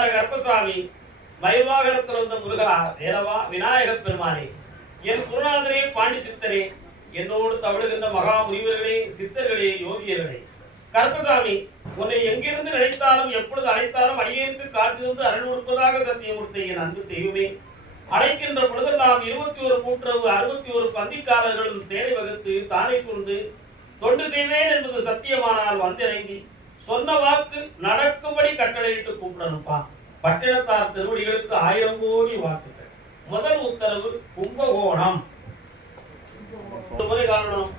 ஓங்கார கர்ப்பசாமி, மயில்வாகனத்தில் வந்த முருகா, வேலவா, விநாயகப் பெருமானே, என் குருநாதரே, பாண்டி சித்தரே, என்னோடு தவழுகின்ற மகா முனிவர்களே, சித்தர்களே, யோகியர்களே, கர்ப்பசாமி, உன்னை எங்கிருந்து நினைத்தாலும் எப்பொழுது அழைத்தாலும் அடியேற்கு காட்சி வந்து அருள் கொடுப்பதாக சத்தியம் கொடுத்த என் அன்பு தெய்வமே, அழைக்கின்ற பொழுதெல்லாம் 21 கூட்டுறவு 61 பந்திக்காரர்களும் சேனை வகுத்து தானே கொண்டு தொண்டு செய்வேன் என்பது சத்தியமானால் வந்திறங்கி சொன்ன வாக்கு நடக்கும்படி கட்டளையிட்டு கூப்பிடணும்ப்பா. பட்டினத்தார் திருவடிகளுக்கு 1000 கோடி வாழ்த்துக்கள். முதல் உத்தரவு கும்பகோணம். ஒரு முறை காணணும்.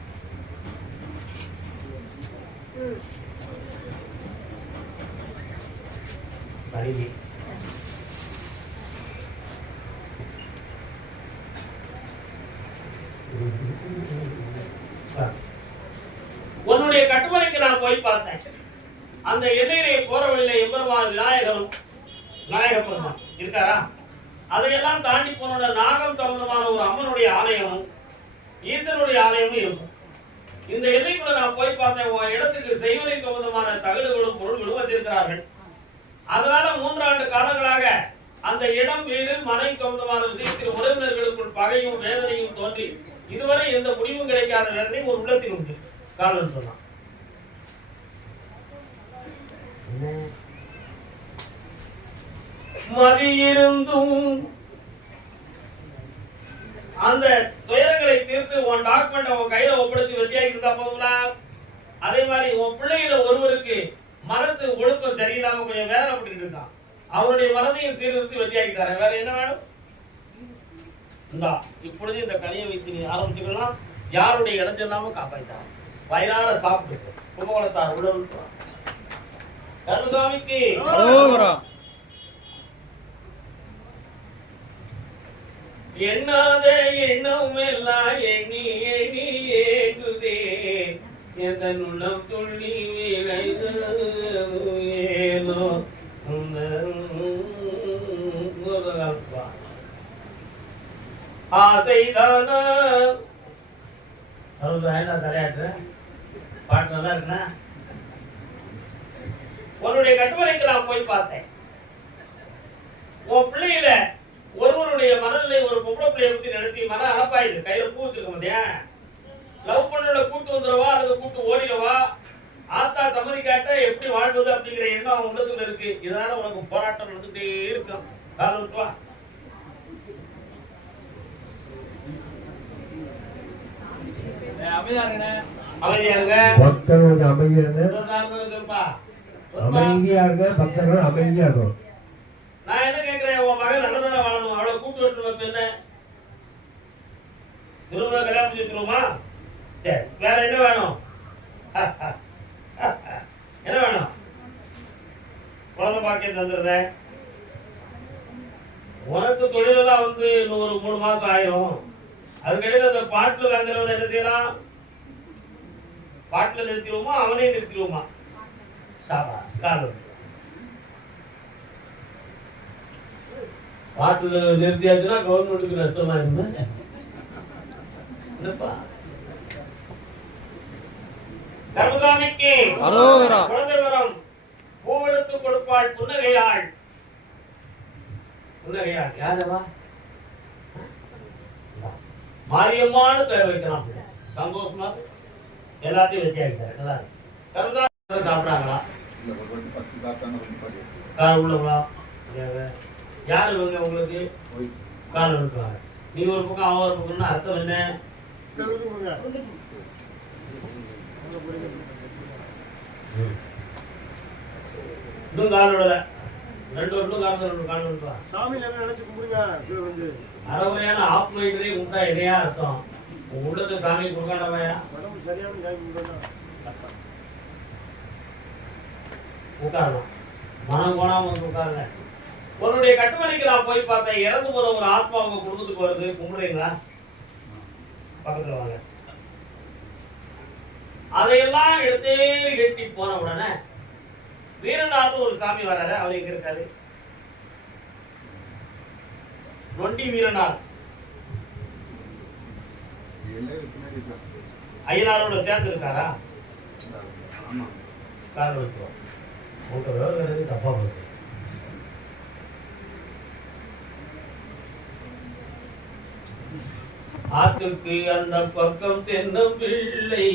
உன்னுடைய கட்டுமலைக்கு நான் போய் பார்த்தேன். அந்த எல்லையிலே போற வழியில எம்பெருமான் விநாயகரும் விநாயக பெருமான் இருக்காரா? அதையெல்லாம் தாண்டி போன நாகம் சம்பந்தமான ஒரு அம்மனுடைய ஆலயமும் ஈர்த்தனுடைய ஆலயமும் இருக்கும். இந்த எல்லைக்குள்ள நான் போய் பார்த்தேன். உன் இடத்துக்கு செய்வனை சம்பந்தமான தகடுகளும் பொருள்களும் வச்சிருக்கிறார்கள். அதனால 3 ஆண்டு காலங்களாக அந்த இடம் வீடு மனை சம்பந்தமான விஷயத்தில் உறவினர்களுக்குள் பகையும் வேதனையும் தோன்றி இதுவரை எந்த முடிவும் கிடைக்காத வேதனை ஒரு உள்ளத்தில் உண்டு. காலம் சொன்னான். மதியிருந்தும் அந்த துயரங்களை தீர்த்து உன் டாக்குமெண்ட் உன் கையில ஒப்படைச்சு வெற்றியாகி இருந்தா போதுங்களா? அதே மாதிரி உன் பிள்ளைகள ஒருவருக்கு மனத்து ஒழுக்கம் சரியில்லாம கொஞ்சம் வேதனைப்பட்டு இருக்கான். அவருடைய மனதையும் தீர்த்து வெற்றியாகி தரேன். வேற என்ன வேணும்? இந்தா இப்பொழுது இந்த கனியை வைத்து நீ ஆரம்பிச்சுக்கலாம். யாருடைய இடம் சொல்லாம காப்பாற்றான். வயிறார சாப்பிட்டு கும்பகோணத்தார் உள்ள கருணாமிக்கு எண்ணாத எண்ணம் எல்லாம் எண்ணி எண்ணி ஏங்குதே எதன் உள்ளம் துள்ளி ஏனோ ஆசைதான தலையாட்டு பாட்டு நல்லா இருக்குண்ணா. உன்னுடைய கட்டுமலைக்கு நான் போய் பார்த்தேன். உன் பிள்ளையில ஒருவருடைய மனநிலை ஒரு பொம்பளை பிள்ளைய பத்தி நினைச்சு மன அலப்பாயுது. கையில பூ வச்சிருக்க மாட்டியா? லவ் பண்ணோட கூட்டு வந்துடவா அல்லது கூட்டு ஓடிடவா? ஆத்தா சம்மதி காட்ட எப்படி வாழ்வது அப்படிங்கிற எண்ணம் உள்ளத்துல இருக்கு. இதனால உனக்கு போராட்டம் நடந்துட்டே இருக்கும். காலம் வா. அமைதியா இருங்க. பக்தர்கள் அமைதியா இருங்க. பக்தர்கள் அமைதியா இருக்கும். நான் என்ன கேட்கிறேன், உன் மகன் நல்லதான வாழணும். அவளை கூட்டு விட்டு வைப்ப என்ன திரும்ப கல்யாணம் செஞ்சுருமா? சரி, வேற என்ன வேணும்? என்ன வேணும்? குழந்தை பாக்கியம் தந்துடுறேன். உனக்கு தொழிலெல்லாம் வந்து இன்னும் ஒரு 3 மாசம் ஆயிரும். அதுக்கடையில் அந்த பாட்டில் வாங்குறவன் என்ன செய்யலாம்? பாட்டில் நிறுத்திடுவோமா அவனே நிறுத்திடுவோமா? சாப்பா காலம் பாட்டில் நிறுத்தியாச்சுன்னா கவர்மெண்ட்டுக்கு நஷ்டமா இருந்தா கர்மசாமிக்கு குழந்தை வரம் பூவெடுத்து கொடுப்பாள் புன்னகையாள். புன்னகையாள் யாரவா? மாரியம்மான்னு பேர் வைக்கலாம். சந்தோஷமா எல்லாத்தையும் வச்சாங்க. கர்மசாமி சாப்பிடாங்களா? உள்ளவங்களா? யாரு இவங்க உங்களுக்கு கால் எடுத்துவாங்க? நீ ஒரு பக்கம் அவன் ஒரு பக்கம்னா அர்த்தம் என்ன? இன்னும் கால் விடல. 2 கால் விடுவான். அறவுரையான ஆப்ரேட்டரே உண்டா இடையா அர்த்தம். உள்ளது சாமி கொடுக்காண்டவையா உட்காரலாம். மனம் போனாம வந்து உட்காருங்க. உன்னுடைய கட்டுமனைக்கு நான் போய் பார்த்தேன். இறந்து போற ஒரு ஆத்மா உங்க குடும்பத்துக்கு வருது. கும்பிடுறீங்களா? பக்கத்துல வாங்க. அதையெல்லாம் எடுத்தே கட்டி போன உடனே வீரநாதன் ஒரு சாமி வர்றாரு. அவர் எங்க இருக்காரு? நொண்டி வீரநாத் ஐயனாரோட சேர்ந்து இருக்காரா? தப்பா போகுது. ஆத்துக்கு அந்த பக்கம் தென்னம் பிள்ளை.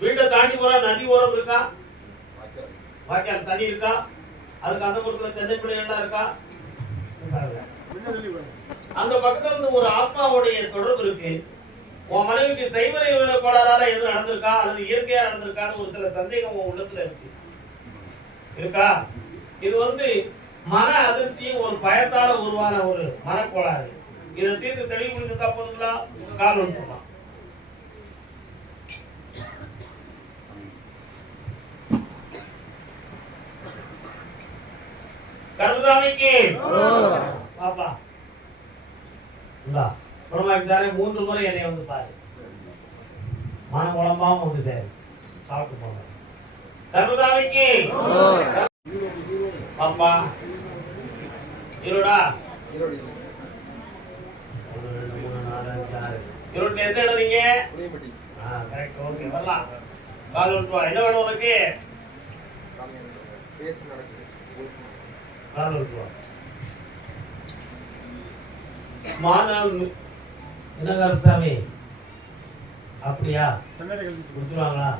வீட்டை தாண்டி போற நதி ஓரம் இருக்கா, வாய்க்கால் தண்ணி இருக்கா, அதுக்கு அந்த பக்கத்துல தென்னை பிள்ளைகள்லாம் இருக்கா. அந்த பக்கத்துல இருந்து ஒரு ஆத்மாவுடைய தொடர்பு இருக்கு. உன் மனைவிக்கு தைமறை கோளாறால எது நடந்திருக்கா அல்லது இயற்கையா நடந்திருக்கான்னு ஒரு சில சந்தேகம் உன் உள்ளத்துல இருக்கு இருக்கா. இது மன அதிர்ச்சியும் ஒரு பயத்தால உருவான ஒரு மனக்கோளாறு. இதை தீர்த்து தெளிவுபடுத்தா போதுங்களா? கால் ஒன்றுலாம் கருதாமிக்கு பாப்பா தானே 3 முறை என்னை பாரு, மன குழம்பாம சரி சாப்பிட்டு போங்க. கருதாமிக்கு பாப்பா இருடா இருட்டு எந்த இடம் நீங்க? கரெக்ட், ஓகே வரலாம். கால் விட்டு வா. என்ன வேணும் உனக்கு? கால் விட்டு வா. மானம் என்ன கருத்தாமி? அப்படியா கொடுத்துருவாங்களா?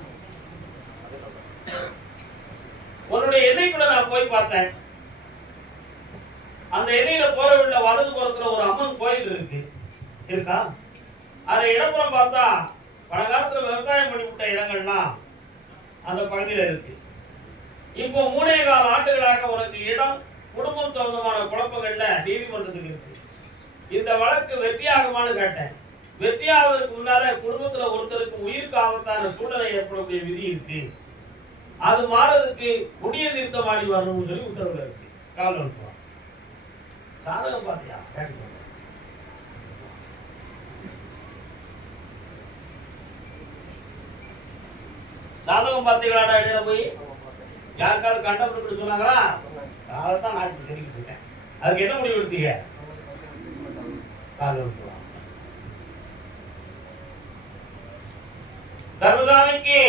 உன்னுடைய எல்லைக்குள்ள நான் போய் பார்த்தேன். அந்த எல்லையில போற உள்ள வலது புறத்துல ஒரு அம்மன் கோயில் இருக்கா. அதை இடப்புறம் பார்த்தா பழங்காலத்துல விவசாயம் பண்ணிவிட்ட இடங்கள்லாம் அந்த பகுதியில இருக்கு. இப்போ 3.25 ஆண்டுகளாக உனக்கு இடம் குடும்பம் சொந்தமான குழப்பங்கள்ல நீதிமன்றத்துக்கு இருக்கு. இந்த வழக்கு வெற்றியாகுமான்னு கேட்டேன். வெற்றியாவதற்கு முன்னால குடும்பத்துல ஒருத்தருக்கு உயிருக்கு ஆபத்தான சூழ்நிலை ஏற்படக்கூடிய விதி இருக்கு. அது மாறதுக்கு முடிய தீர்த்தம் ஆடி வரணும்னு சொல்லி உத்தரவுல இருக்கு. காலம் அனுப்புவான். சாதகம் பார்த்தியா? சாதகம் பார்த்தீங்களா? இடையில போய் யாருக்காவது கண்டப்பட்டு சொன்னாங்களா? அதைத்தான் நான் தெரிவிக்கிட்டு இருக்கேன். அதுக்கு என்ன முடிவு எடுத்தீங்க? தர்மசாமிக்கு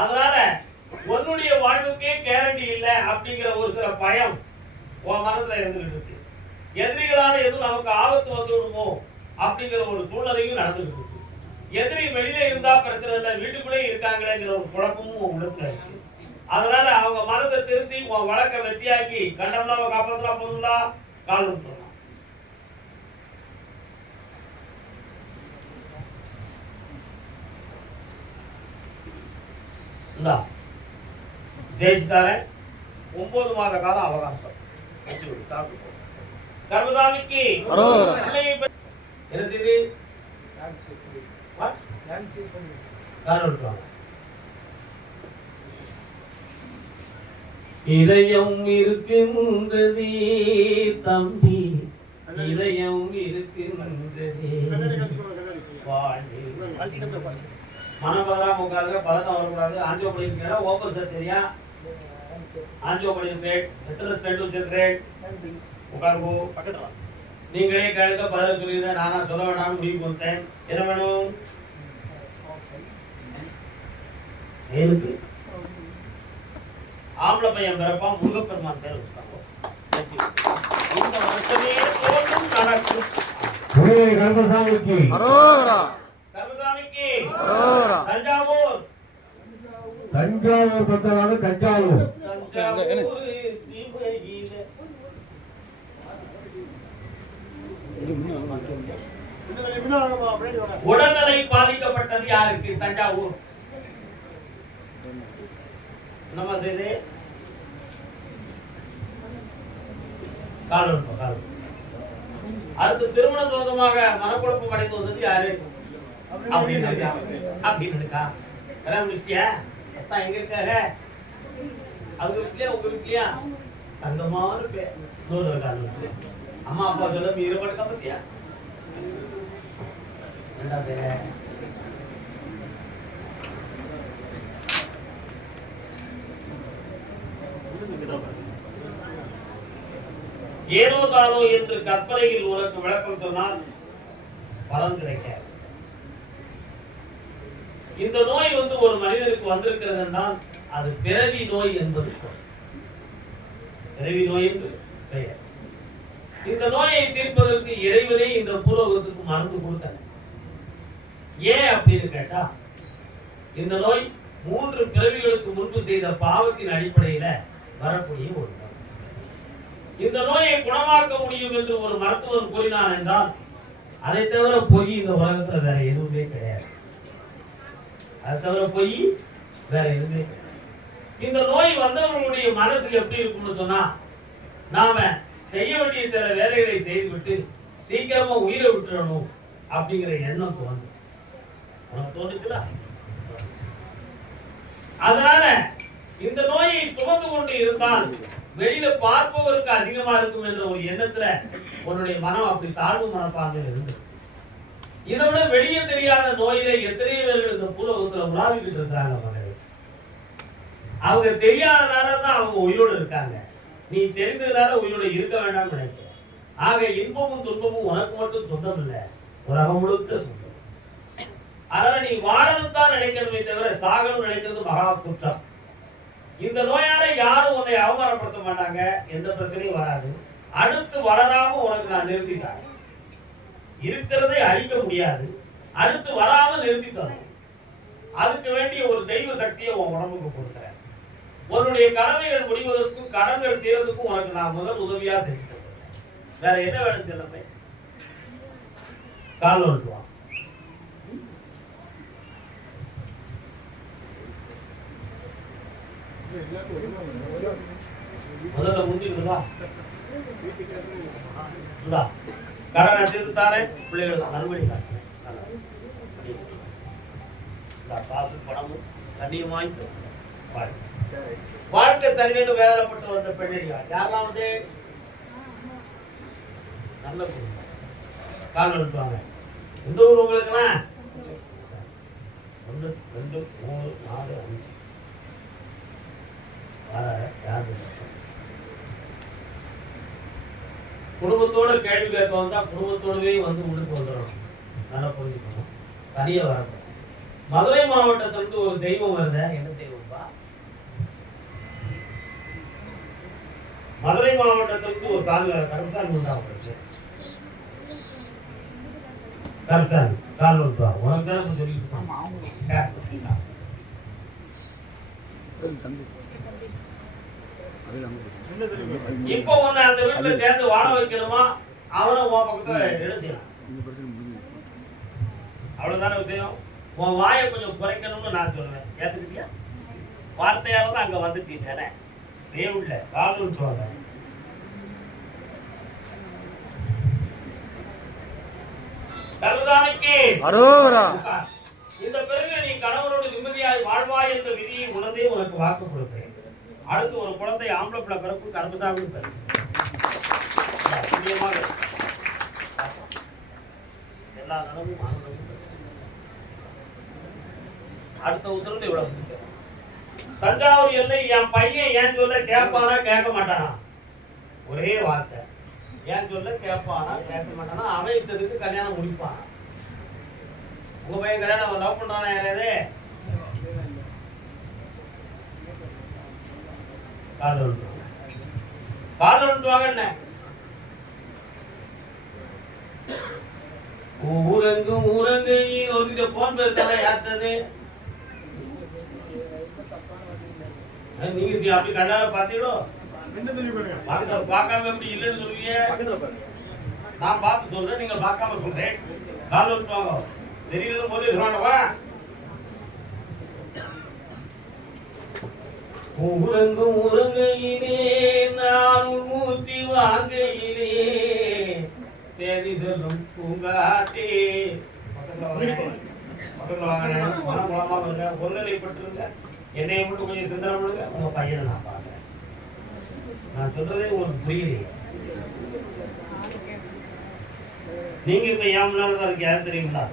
அதனால உன்னுடைய வாழ்வுக்கே கேரண்டி இல்லை அப்படிங்கிற ஒரு சில பயம் உன் மனத்துல இருந்துகிட்டு இருக்கு. எதிரிகளால எதுவும் நமக்கு ஆபத்து வந்து விடுமோ அப்படிங்கிற ஒரு சூழ்நிலையும் நடந்துகிட்டு இருக்கு. எதிரி வெளியில இருந்தா பிரச்சனை இல்லை, வீட்டுக்குள்ளே இருக்காங்களேங்கிற ஒரு குழப்பமும் உன் உள்ளத்துல இருக்கு. அதனால அவங்க மனதை திருத்தி உன் வழக்க வெற்றியாக்கி கண்டம்னா காப்பாற்றா போதுங்களா? கால் விட்டுறலாம். ஜெயிச்சுட்டாரன். 9 மாத காலம் அவகாசம். கர்மசாமிக்கு என்னது இதயம் இருக்கின்றதே தம்பி, இதயம் இருக்கின்றதே. மனம் பதறாம உட்காருங்க, பதட்டம் வரக்கூடாது. ஆஞ்சோ பண்ணிருக்கீங்களா? ஓப்பன் சர்ஜரியா? ஆஞ்சோ பண்ணிருக்கேன். எத்தனை ஸ்டெண்ட் வச்சிருக்கிறேன்? உட்காருங்கோ. பக்கத்துல நீங்களே கேளுங்க, பதில் சொல்லியிருந்தேன். நானா சொல்ல வேண்டாம்னு முடிவு கொடுத்தேன். என்ன வேணும்? எனக்கு ஆம்பளை பையன் பிறப்பா, முருகப்பெருமான் பேர் வச்சுக்காங்க. இந்த வருஷமே தோன்றும் நடக்கும். கர்மசாமிக்கு தஞ்சாவூர் தஞ்சாவூர் பக்கமாக தஞ்சாவூர் உடல்நிலை பாதிக்கப்பட்டது யாருக்கு? தஞ்சாவூர். என்னமா செய்து அடுத்து திருமண சொந்தமாக மனக்குழப்பம் அடைந்து வந்தது யாரு அப்படின்னு இருக்கா? எங்க இருக்காரு? அவங்க வீட்லயா உங்க வீட்லயா? தங்கமான பேர் அம்மா அப்பா சொல்ல ஈடுபடுக்க பத்தியா? ஏனோ தானோ என்று கற்பனையில் உனக்கு விளக்கம் சொன்னால் பலன் கிடைக்காது. இந்த நோய் ஒரு மனிதனுக்கு வந்திருக்கிறது என்றால் அது பிறவி நோய் என்பது பிறவி நோய் என்று பெயர். இந்த நோயை தீர்ப்பதற்கு இறைவனே இந்த பூலோகத்துக்கு மருந்து கொடுத்தாங்க. ஏன் அப்படின்னு கேட்டா, இந்த நோய் 3 பிறவிகளுக்கு முன்பு செய்த பாவத்தின் அடிப்படையில வரக்கூடிய ஒரு நோய். இந்த நோயை குணமாக்க முடியும் என்று ஒரு மருத்துவன் கூறினான் என்றால், அதை தவிர பொய் இந்த உலகத்துல வேற எதுவுமே கிடையாது. அதை தவிர பொய் வேற எதுவுமே கிடையாது. இந்த நோய் வந்தவர்களுடைய மனசு எப்படி இருக்கும்னு சொன்னா, நாம செய்ய வேண்டிய சில வேலைகளை செய்துவிட்டு சீக்கிரமா உயிரை விட்டுறணும் அப்படிங்கிற எண்ணம் தோணும். உனக்கு தோணுச்சுல? அதனால இந்த நோயை சுமந்து கொண்டு இருந்தால் வெளியில பார்ப்பவருக்கு அதிகமா இருக்கும் என்ற ஒரு எண்ணத்துல உன்னுடைய மனம் அப்படி தாழ்வு மனப்பாங்க இருந்து, இதை விட வெளியே தெரியாத நோயில எத்தனையோ பேர்கள் இந்த பூலோகத்துல உலாவிக்கிட்டு இருக்கிறாங்க. மகனே, அவங்க தெரியாதனாலதான் அவங்க உயிரோடு இருக்காங்க. நீ தெரிந்ததுனால உயிரோடு இருக்க வேண்டாம்னு நினைக்கிற. ஆக இன்பமும் துன்பமும் உனக்கு மட்டும் சொந்தம் இல்லை, உலகம் முழுக்க சொந்தம். அதனால நீ வாழணும் தான் நினைக்கணுமே தவிர சாகணும் நினைக்கிறது மகா குற்றம். இந்த நோயால யாரும் உன்னை அவமானப்படுத்த மாட்டாங்க, எந்த பிரச்சனையும் வராது. அடுத்து வளராம உனக்கு நான் நிறுத்திட்டேன். இருக்கிறதை அழிக்க முடியாது, அடுத்து வராம நிறுத்தி தரணும். அதுக்கு வேண்டிய ஒரு தெய்வ சக்தியை உன் உடம்புக்கு கொடுக்குறேன். உன்னுடைய கடமைகள் முடிவதற்கும் கடன்கள் தீர்றதுக்கும் உனக்கு நான் முதல் உதவியா செஞ்சு தருவேன். வேற என்ன வேணும் செல்லமே? கால் ஓட்டுவான். முதல்ல முடிஞ்சுக்கிறதா? கடன் அடித்து தாரேன், பிள்ளைகளுக்கு நன்மையை காட்டுறேன். காசு பணமும் கண்ணியமாய் வாழ்க்கை தனிநிலை வேதனைப்பட்டு வந்த பெண்ணியார் யாரெல்லாம் வந்து நல்ல கால் நிறுத்துவாங்க. எந்த ஊர் உங்களுக்குலாம்? 1 2 3 4 5 குடும்பத்தோட கேள்வி கேட்க வந்தா குடும்பத்தோடவே வந்து உள்ளுக்கு வந்துடணும். நல்லா புரிஞ்சுக்கணும். தனியா வரக்கூடாது. மதுரை மாவட்டத்திலிருந்து ஒரு தெய்வம் வருத. என்ன தெய்வம்பா? மதுரை மாவட்டத்திலிருந்து ஒரு கருத்தால் உண்டாவது. கருத்தால் கால் உண்டா? உனக்கு தான் சொல்லிட்டு இப்போ ஒண்ணு அந்த வீட்டுல சேர்ந்து வாழ வைக்கணுமா, அவனை உன் பக்கத்துல எடுத்துக்கலாம். அவ்வளவுதான விஷயம். உன் வாயை கொஞ்சம் குறைக்கணும்னு நான் சொல்லுவேன். ஏத்துக்கிட்டியா? வார்த்தையால தான் அங்க வந்துச்சு. தேவுள்ள காலூர் சொல்ற கருதானுக்கு இந்த பிறகு நீ கணவனோடு நிம்மதியாக வாழ்வாய் என்ற விதியை உணர்ந்தே உனக்கு வாக்கு கொடுப்பேன். அடுத்து ஒரு குழந்தை ஆம்பளை பிள்ளை பிறப்பு கர்மசாமி தரும். எல்லா நலமும் ஆனந்தமும் அடுத்த உத்தரவு இவ்வளவு. தஞ்சாவூர் எல்லை என் பையன் ஏன் சொல்ல கேட்பானா கேட்க மாட்டானா? ஒரே வார்த்தை, ஏன் சொல்ல கேட்பானா கேட்க மாட்டானா? அவன் இஷ்டத்துக்கு கல்யாணம் முடிப்பானா? உங்க பையன் கல்யாணம் லவ் பண்றானா? யாராவது கால் ஒன்றுவாங்க. என்ன ஊரங்கும் ஊரங்கு ஒரு போன் பேர் தர யாத்தது? நீங்க அப்படி கண்டால பாத்தீங்களோ? பார்க்காம எப்படி இல்லைன்னு சொல்லுவீங்க? நான் பார்த்து சொல்றேன், நீங்க பார்க்காம சொல்றேன். கால் ஒன்றுவாங்க தெரியல போது வேண்டவா? ஊரங்கும் ஊரங்கையிலே நான் மூச்சு வாங்கையிலே சேதி சொல்லும் பூங்காட்டே. ஒருநிலைப்பட்டிருங்க. என்னைய மட்டும் கொஞ்சம் சிந்தனை பண்ணுங்க. உங்க பையனை நான் பார்க்கிறேன். நான் சொல்றதே உங்களுக்கு புரியலையே. நீங்க இப்ப என் முன்னால தான் இருக்க. யாரும் தெரியுங்களா?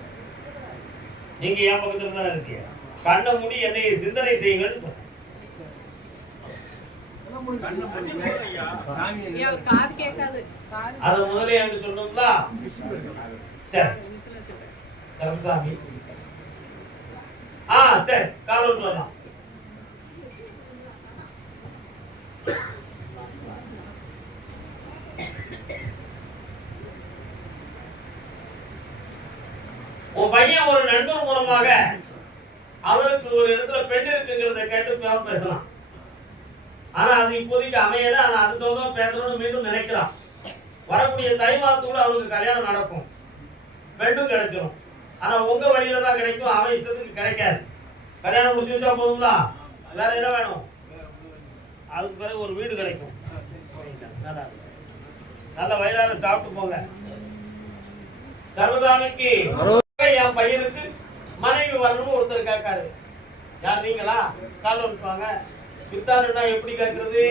நீங்க என் பக்கத்துல தான் இருக்கீங்க. கண்ண மூடி என்னை சிந்தனை செய்யுங்கன்னு சொல்றேன். அத முதலே அங்க சொன்னோம்ல. சரி கருசாமி. சரி காலம் சொல்லலாம். உன் பையன் ஒரு நண்பர் மூலமாக அவருக்கு ஒரு இடத்துல பெண் இருக்குங்கிறத கேட்டு பேசலாம். ஆனா அது இப்போதைக்கு அமையல. ஆனா அது தோணும் பேசணும்னு மீண்டும் நினைக்கிறான். வரக்கூடிய தை மாதத்துக்குள்ள அவருக்கு கல்யாணம் நடக்கும், பெண்ணும் கிடைச்சிடும். ஆனா உங்க வழியில தான் கிடைக்கும், அவன் இஷ்டத்துக்கு கிடைக்காது. கல்யாணம் முடிச்சு வச்சா போதுங்களா? வேற என்ன வேணும்? அதுக்கு பிறகு ஒரு வீடு கிடைக்கும், நல்ல வயிறார சாப்பிட்டு போங்க. சர்வதாமிக்கு என் பையனுக்கு மனைவி வரணும்னு ஒருத்தர் கேட்காரு. யார்? நீங்களா? கால் விட்டுவாங்க. சித்தாருன்னா எப்படி கேட்கறது?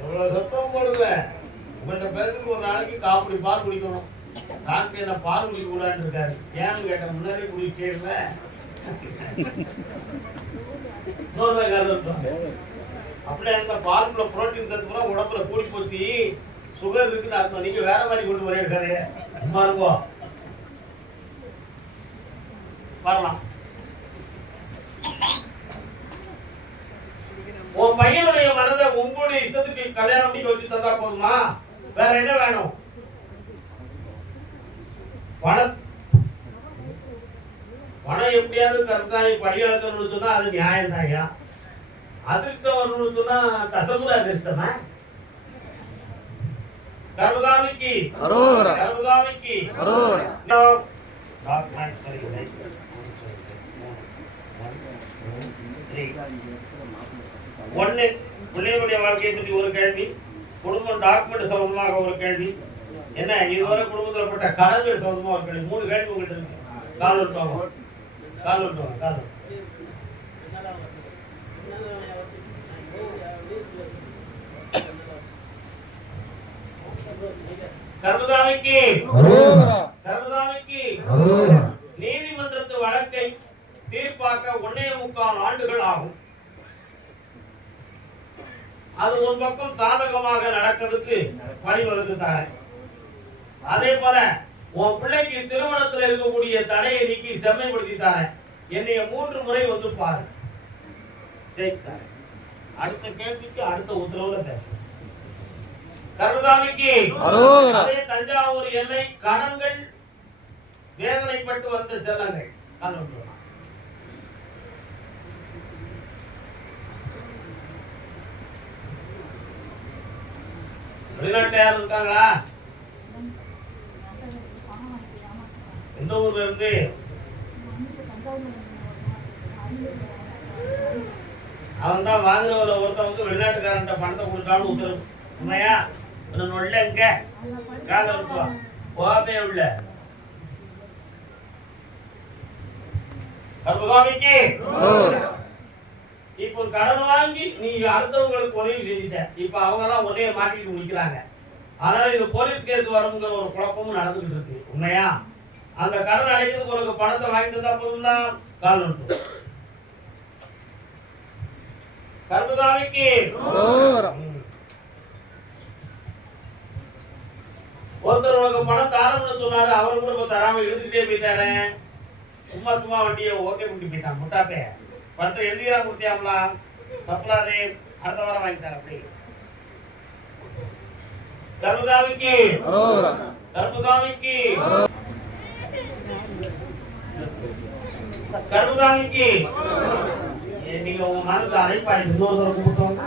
எவ்வளவு சத்தம் போடுங்க. உங்கள்கிட்ட பேருக்கு ஒரு நாளைக்கு காப்படி பால் குடிக்கணும். டாக்டர் என்ன பால் குடிக்க கூடாதுன்னு இருக்காரு. ஏன்னு கேட்ட முன்னாடி குடிக்கல. அப்படியே அந்த பாலுக்குள்ள புரோட்டீன் சத்து உடம்புல கூடி போச்சு, சுகர் இருக்குன்னு அர்த்தம். நீங்க வேற மாதிரி கொண்டு வர இருக்காரு. பாருங்க வரலாம். உன் பையனுடைய மனதை உங்களுடைய இஷ்டத்துக்கு கல்யாணம் பண்ணி வச்சு தந்தா போதுமா? வேற என்ன வேணும்? பணம் எப்படியாவது கரெக்டாக படி இழக்கணும்னு சொன்னா அது நியாயம் தாயா. அதிர்ஷ்டம் வரணும்னு சொன்னா கசமுற அதிர்ஷ்டமா? கர்மகாமிக்கு கர்மகாமிக்கு ஒன்னு பிள்ளைகளுடைய வாழ்க்கையை பற்றி ஒரு கேள்வி, குடும்பம் டாக்குமெண்ட் சம்பந்தமாக ஒரு கேள்வி, என்ன இதுவரை குடும்பத்தில் பட்ட கடன்கள் சம்பந்தமாக ஒரு கேள்வி. 3 கேள்வி உங்கள்கிட்ட இருக்கு. கால் விட்டுவாங்க, கால் விட்டுவாங்க, கால். கர்மதாமிக்கு கர்மதாமிக்கு நீதிமன்றத்து வழக்கை தீர்ப்பாக்க 1.25 ஆண்டுகள் ஆகும். அது ஒரு பக்கம் சாதகமாக நடக்கிறதுக்கு வழிவகுத்து தாரேன். அதே போல உன் பிள்ளைக்கு திருமணத்தில் இருக்கக்கூடிய தடையை நீக்கி செம்மைப்படுத்தி தாரேன். என்னைய 3 முறை வந்து பாரு, ஜெயித்தாரேன். அடுத்த கேள்விக்கு அடுத்த உத்தரவுல பேச. கர்மதாமிக்கு அதே தஞ்சாவூர் எல்லை கடன்கள் வேதனைப்பட்டு வந்த செல்லங்கள் வெளிநாட்டு யாரும் இருக்காங்களா? எந்த ஊர்ல இருந்து? அவன் தான் வாங்குறவரை ஒருத்தவங்க வெளிநாட்டுக்காரன்ட்ட பணத்தை கொடுத்தாலும் உத்தரவு. உண்மையா? உள்ள எங்க கால இருக்குவா போவே உள்ள. கர்மகாமிக்கு இப்போ கடன் வாங்கி நீ அடுத்தவங்களுக்கு உதவி செஞ்சுட்ட. இப்ப அவங்க எல்லாம் உடனே மாட்டிட்டு முடிக்கிறாங்க. அதனால இது போலீஸ் கேஸ் வருங்கிற ஒரு குழப்பமும் நடந்துகிட்டு இருக்கு. உண்மையா? அந்த கடன் அடைக்கிறதுக்கு உனக்கு பணத்தை வாங்கி தந்தா போதும்னா கால் உண்டு. கர்மகாமிக்கு ஒருத்தர் உனக்கு பணம் தாரம்னு சொன்னாரு, அவரை கூட இப்ப தராம இழுத்துக்கிட்டே போயிட்டாரு. சும்மா சும்மா வண்டியை ஓகே பண்ணி போயிட்டான். முட்டாப்பே பணத்தை எழுதியெல்லாம் கொடுத்தியாமலா? தப்பலாதே, அடுத்த வாரம் வாங்கி தர. அப்படி கர்மகாமிக்கு கர்மகாமிக்கு கர்மகாமிக்கு நீங்க உங்க மனது அழைப்பா இன்னொரு கூட்டம்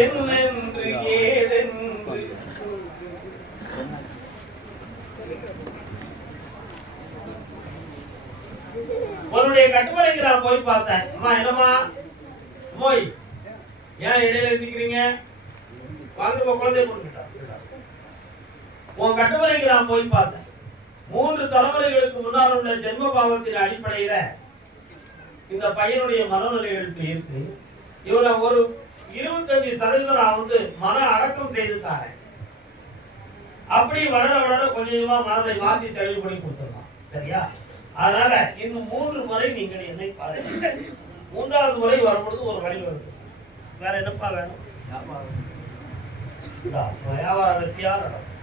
என்னென்று ஏதென்று உன்னுடைய கட்டுமலைக்கு நான் போய் பார்த்தேன். அம்மா என்னம்மா மோய் ஏன் இடையில இருந்துக்கிறீங்க? வாங்க குழந்தைய போட்டுக்கிட்டா. உன் கட்டுமலைக்கு நான் போய் பார்த்தேன். 3 தலைமுறைகளுக்கு முன்னால் உள்ள ஜென்ம பாவத்தின் அடிப்படையில இந்த பையனுடைய மனநிலைகளுக்கு இருக்கு. இவனை ஒரு 25% நான் மன அடக்கம் செய்து தாரேன். அப்படி வளர வளர கொஞ்சமா மனதை மாற்றி தெளிவு பண்ணி கொடுத்துடலாம். சரியா? அதனால இன்னும் 3 முறை நீங்கள் என்னை பாருங்க. 3வது முறை வரும்பொழுது ஒரு வழி வருது. வேற என்னப்பா வேணும்? வியாபார வெற்றியா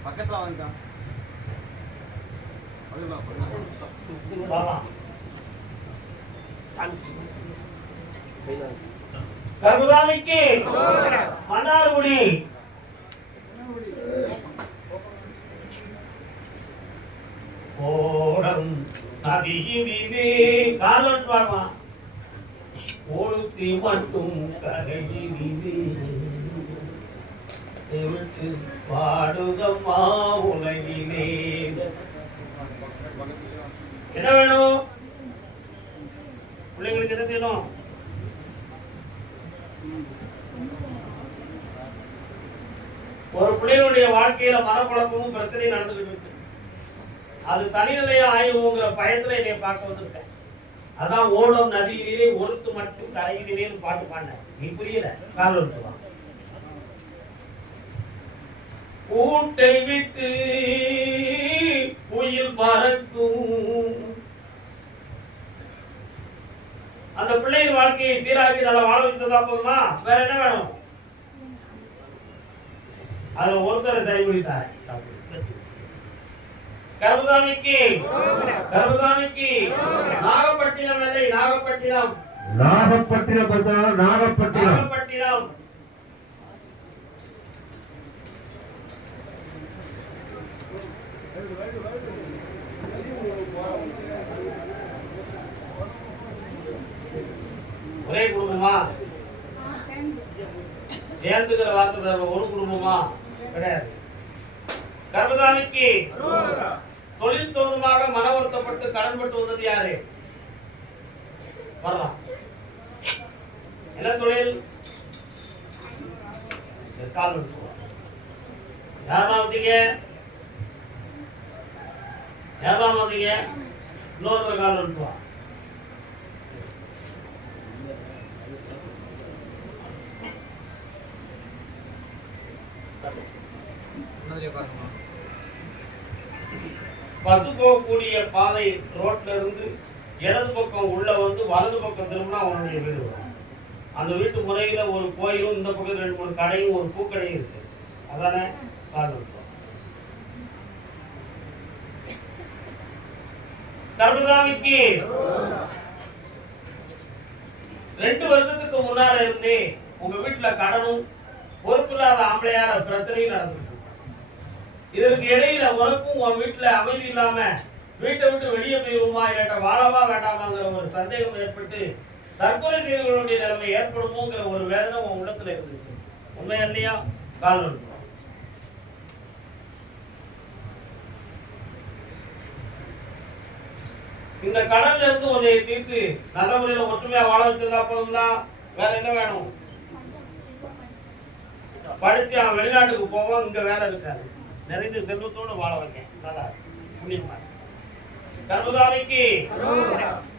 பக்கத்துல வாங்க. கர்மகாமிக்கு மன்னார்குடி ஓடம் நதியினிலே காலன் பாடுமா ஒழுத்தி மட்டும் கரையினிலே விட்டு பாடுதம்மா உலகிலே. என்ன வேணும் பிள்ளைங்களுக்கு? என்ன செய்யணும்? ஒரு பிள்ளைகளுடைய வாழ்க்கையில மனக்குழப்பமும் பிரச்சனையும் நடந்துகிட்டு இருக்கு. அது தனிநிலையா ஆய்வுங்கிற பயத்துல என்னைய பார்க்க வந்திருக்கேன். அதான் ஓடும் நதியிலே ஒருத்து மட்டும் கரையிலேன்னு பாட்டு பாடினேன். நீ புரியல? காரணம் கூட்டை விட்டு உயிர் பறக்கும் அந்த பிள்ளையின் வாழ்க்கையை சீராக்கி நல்லா வாழ வைத்ததா போதுமா? வேற என்ன வேணும்? அதுல ஒருத்தரை சரி பிடித்தார். கர்மசாமிக்கு நாகப்பட்டினம் இல்லை, நாகப்பட்டினம் ஒரே குடும்பமா? சேர்ந்துக்கிற வார்த்தை ஒரு குடும்பமா கிடையாது. கர்மசாமிக்கு தொழில் தோதுமாக மன வருத்தப்பட்டு கடன்பட்டு வந்தது யாரு? வரலாம். என்ன தொழில்? கால் யாரெல்லாம் வந்தீங்க? யாரெல்லாம் வந்தீங்க? இன்னொருத்தர் கால் வந்துவா. பஸ் போகக்கூடிய பாதை ரோட்ல இருந்து இடது பக்கம் உள்ள வந்து வலது பக்கம் திரும்பினா அவனுடைய வீடு வரும். அந்த வீட்டு முறையில ஒரு கோயிலும் இந்த பக்கத்தில் 2-3 கடையும் ஒரு பூக்கடையும் இருக்கு. அதானே காரணம். கர்மசாமிக்கு 2 வருஷத்துக்கு முன்னால இருந்தே உங்க வீட்டுல கடனும் பொறுப்பில்லாத ஆம்பளையார பிரச்சனையும் நடந்துட்டு. இதற்கு இடையில உனக்கும் உன் வீட்டுல அமைதி இல்லாம வீட்டை விட்டு வெளியே போயிருவோமா இல்லாட்ட வாழவா வேண்டாமாங்கிற ஒரு சந்தேகம் ஏற்பட்டு தற்கொலை செய்து கொள்ள வேண்டிய நிலைமை ஏற்படுமோங்கிற ஒரு வேதனை உன் உள்ளத்துல இருந்துச்சு. உண்மை இல்லையா? காரணம். இந்த கடன்ல இருந்து உன்னை தீர்த்து நல்ல முறையில ஒற்றுமையா வாழ வச்சிருந்தா போதும்தான். வேற என்ன வேணும்? படிச்சு அவன் வெளிநாட்டுக்கு போவான், இங்க வேலை இருக்காது. நிறைந்த செல்வத்தோடு வாழ வைக்கேன். நல்லா புண்ணியமா. கர்மசாமிக்கு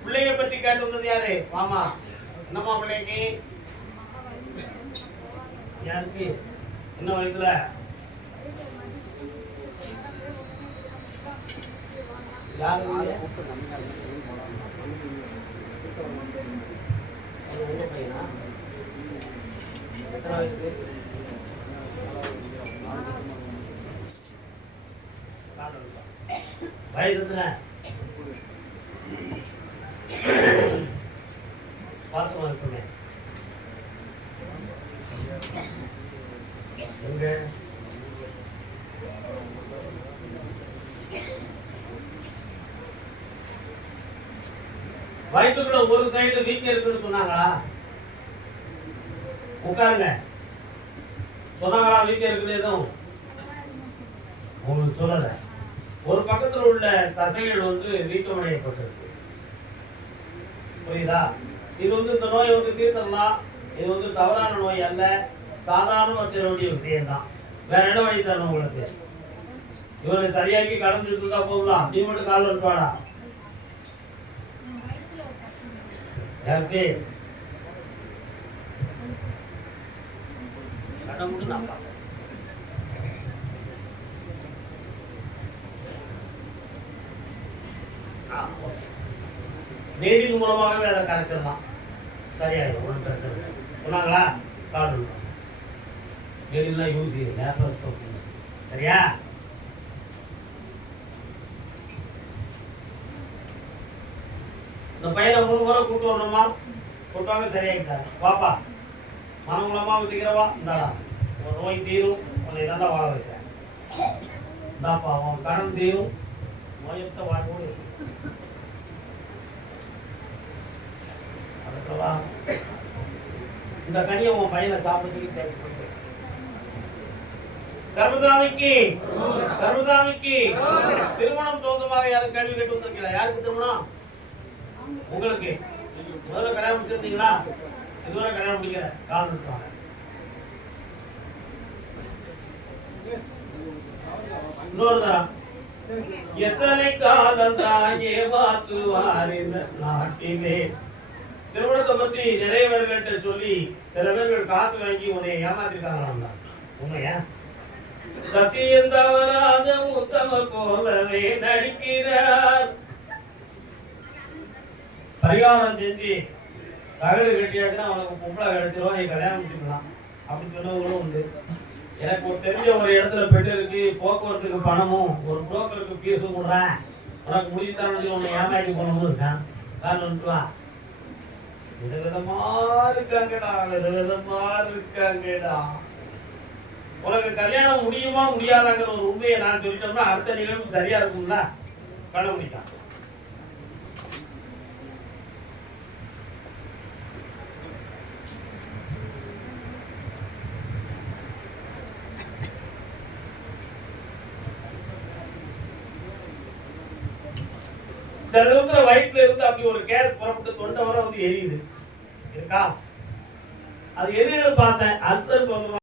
பிள்ளைங்க பற்றி கேட்டு வந்தது யாரு? மாமா. என்னம்மா பிள்ளைக்கு? யாருக்கு? என்ன வயசுல? யாரு? உங்க பையனா? எத்தனை வயசு? வயது பாசமா இருக்குமே. எங்க வயிற்றுக்குள்ள ஒரு சைடு வீக்கம் இருக்குன்னு சொன்னாங்களா? உட்காருங்க. சொன்னாங்களா வீக்கம் இருக்குன்னு? எதுவும் உங்களுக்கு சொல்லல. ஒரு பக்கத்தில் உள்ள தசைகள் வந்து வீக்கமடையப்பட்டிருக்கு. புரியுதா? இது வந்து இந்த நோயை வந்து தீர்த்தலாம். இது வந்து தவறான நோய் அல்ல, சாதாரண தீர வேண்டிய விஷயம் தான். வேற என்ன வழி தரணும் உங்களுக்கு? இவனை சரியாக்கி கடந்துட்டு இருந்தா போகலாம். நீ மட்டும் கால் இருப்பாடா? யாருக்கு கண்ண மட்டும் நான் பார்க்க நீடின் மூலமாகவே அதை கரைச்சிடலாம். சரியாயிடும். ஒன்றும் பிரச்சனை இல்லை. சொன்னாங்களா? கால் நீடின்லாம் யூஸ் சரியா? இந்த பையனை 3 முறை கூட்டு வரணுமா? கூட்டுவாங்க. சரியாகிட்டாங்க. பாப்பா மனம் மூலமா விட்டுக்கிறவா? இந்தாடா ஒரு நோய் தீரும், உன்னை நல்லா வாழ வைக்கிறேன். இந்தாப்பா உன் கடன் தீரும், நோயற்ற வாழ்வோடு அதுக்கவா இந்த கனியை உன் பையனை சாப்பிட்டு கர்மசாமிக்கு திருமணம் சொந்தமாக யாரும் கேள்வி கேட்டு வந்திருக்கீங்களா? யாருக்கு திருமணம்? உங்களுக்கு. முதல்ல கல்யாணம் முடிச்சிருந்தீங்களா? இதுவரை கல்யாணம் முடிக்கிற காலம் இருப்பாங்க. இன்னொரு தரம் எத்தனை காலம் தாயே மாற்றுவார் இந்த நாட்டிலே. திருமணத்தை பற்றி நிறைய பேர்கள்ட்ட சொல்லி சில பேர்கள் காசு வாங்கி உன்னை ஏமாத்திருக்காங்க. உண்மையா? சத்தியம் தவறாத உத்தம போலவே நடிக்கிறார். பரிகாரம் செஞ்சு தகடு கட்டியாச்சுன்னா அவனுக்கு பொம்பளை கிடைச்சிருவா, நீ கல்யாணம் முடிச்சுக்கலாம் அப்படி சொன்னவங்களும் உண்டு. எனக்கு ஒரு தெரிஞ்ச ஒரு இடத்துல பெட் இருக்கு, போக்குவரத்துக்கு பணமும் ஒரு புரோக்கருக்கு பீஸும் கொடுறேன், உனக்கு முடிச்சு தரணும் உன்னை ஏமாற்றி போனவங்களும் இருக்கான். காரணம் விதவிதமா இருக்காங்கடா. உனக்கு கல்யாணம் முடியுமா முடியாதாங்கிற ஒரு உண்மையை நான் சொல்லிட்டோம்னா அடுத்த நிகழ்வு சரியா இருக்கும்ல. கண்ண முடித்தான். சில தூரத்துல வயிற்றுல இருந்து அப்படி ஒரு கேஸ் புறப்பட்டு தொண்டை வர வந்து எரியுது இருக்கா? அது எரியுது பார்த்தேன். அல்சர்